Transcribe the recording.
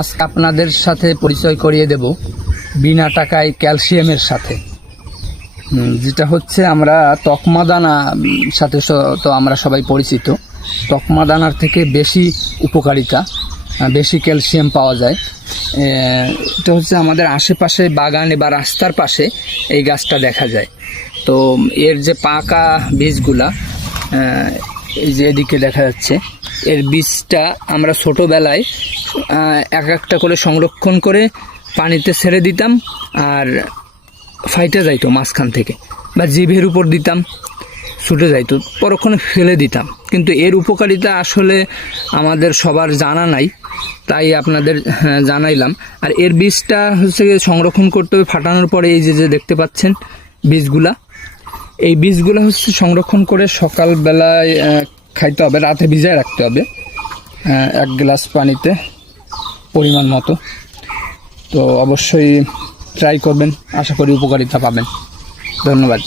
আজকে আপনাদের সাথে পরিচয় করিয়ে দেব বিনা টাকায় ক্যালসিয়ামের সাথে, যেটা হচ্ছে আমরা তকমা দানা সাথে তো আমরা সবাই পরিচিত। তকমা দানার থেকে বেশি উপকারিতা, বেশি ক্যালসিয়াম পাওয়া যায়। এটা হচ্ছে আমাদের আশেপাশে বাগানে বা রাস্তার পাশে এই গাছটা দেখা যায়। তো এর যে পাকা বীজগুলা, এই যে এদিকে দেখা যাচ্ছে, এর বীজটা আমরা ছোটোবেলায় একটা করে সংরক্ষণ করে পানিতে ছেড়ে দিতাম, আর ফাইটে যাইতো মাঝখান থেকে, বা জিভের উপর দিতাম, ছুটে যাইতো, পরক্ষণে ফেলে দিতাম। কিন্তু এর উপকারিতা আসলে আমাদের সবার জানা নাই, তাই আপনাদের জানাইলাম। আর এর বীজটা হচ্ছে সংরক্ষণ করতে হবে ফাটানোর পরে। এই যে দেখতে পাচ্ছেন বীজগুলা, এই বীজগুলো হচ্ছে সংরক্ষণ করে সকালবেলায় খাইতে হবে, রাতে ভিজায় রাখতে হবে 1 গ্লাস পানিতে পরিমাণ মতো। তো অবশ্যই ট্রাই করবেন, আশা করি উপকারিতা পাবেন। ধন্যবাদ।